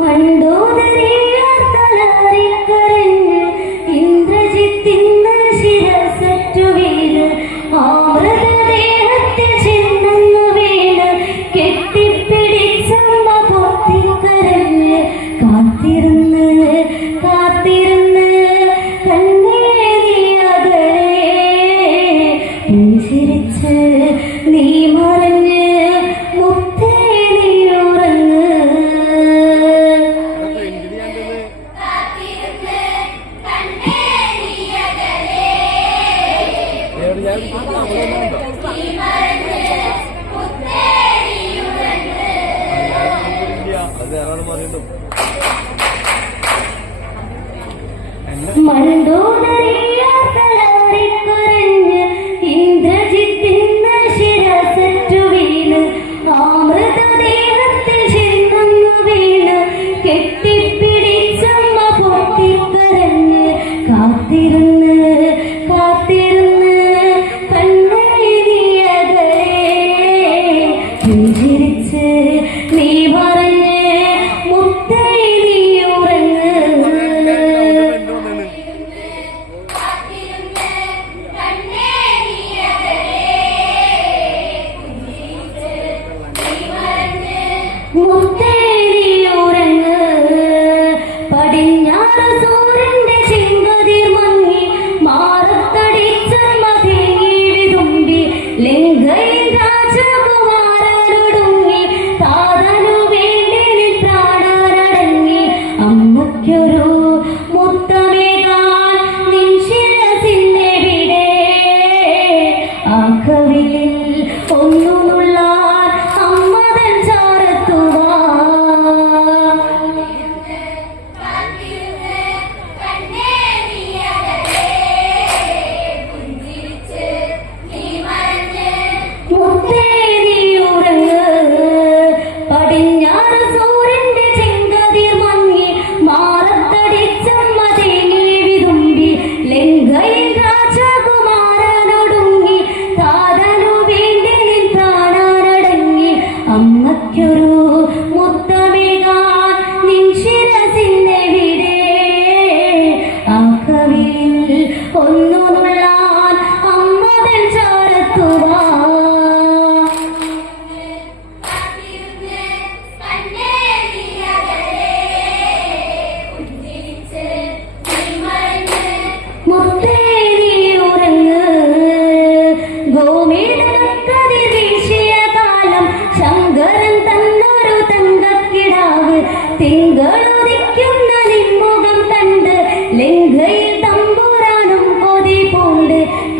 மண்ட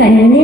Gracias.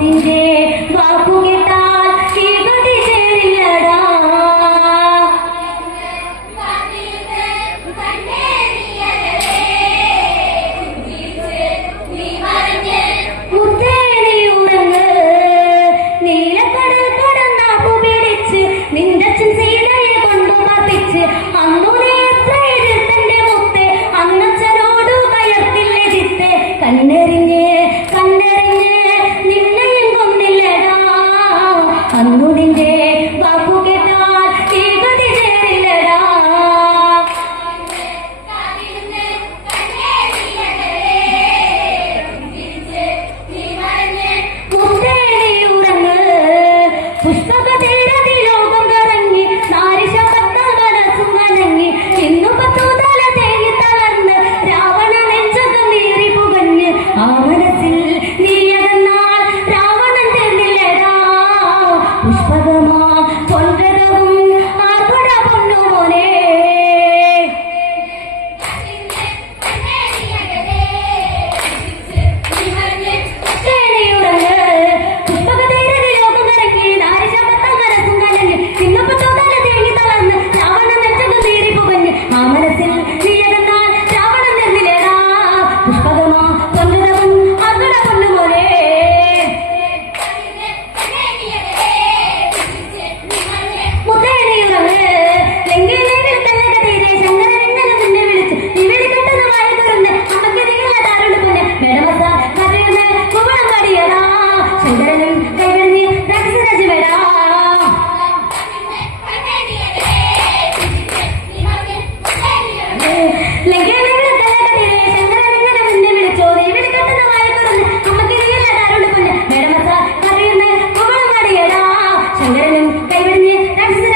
दे बापू के പുഷ്പകമാ 但是